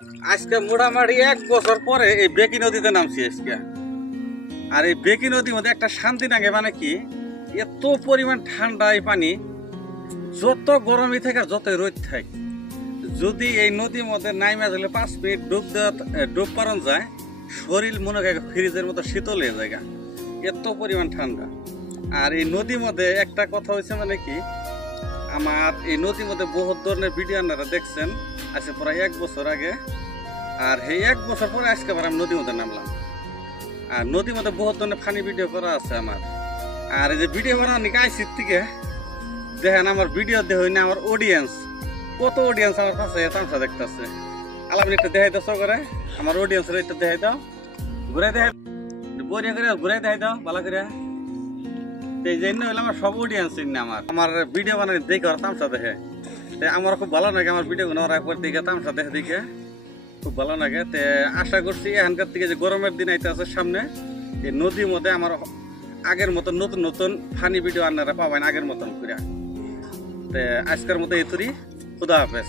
আজকে মোটামুটি 1 বছর পরে এই বেকি নদীতে নামছি আজকে। আর এই বেকি নদীর মধ্যে একটা শান্তি লাগে, মানে কি এত পরিমাণ ঠান্ডা এই পানি, যত গরমই থাকে যতই রোদ থাকে, যদি এই নদীর মধ্যে নাইমা গেলে 5 মিনিট ডুব পারন যায়, শরীর মনে হয় ফ্রিজের মতো শীতল হয়ে যায়, এত পরিমাণ ঠান্ডা। আর এই নদীর মধ্যে একটা কথা হয়েছে, মানে কি আমার এই নদীর মধ্যে বহুত ধরনের ভিডিও আপনারা দেখছেন আজকে প্রায় 1 বছর আগে। আর এই 1 বছর পরে আজকে আবার আমি নদীর মধ্যে নামলাম। আর নদীর মধ্যে বহুত ধরনের ফানি ভিডিও করা আছে আমার। আর এই যে ভিডিও বানানো আইসির থেকে দেখেন, আমার ভিডিও দেখুন না, আমার অডিয়েন্স কত অডিয়েন্স আমার কাছে তামসা দেখতেছে। আলামিন একটু দেখাই দাও করে, আমার অডিয়েন্সের একটু দেখাই দাও, ঘুরাই দেখাই, বরিয়া করে ঘুরাই দেখাই দাও ভালো করে। এই জন্য হলো আমার সব অডিয়েন্স আমার ভিডিও বানানো দেখে ওরা তামসা দেখে, আমার খুব ভালো লাগে। আমার ভিডিও ওরা একবার দেখে তামসা দেখে দেখে খুব ভালো লাগে। তে আশা করছি এখানকার থেকে যে গরমের দিন আইতে আছে সামনে, এই নদীর মধ্যে আমার আগের মতন নতুন নতুন ফানি ভিডিও আপনারা পাবেন আগের মতন করে। তে আজকের মতো এই তুরি, খুদা হাফেজ।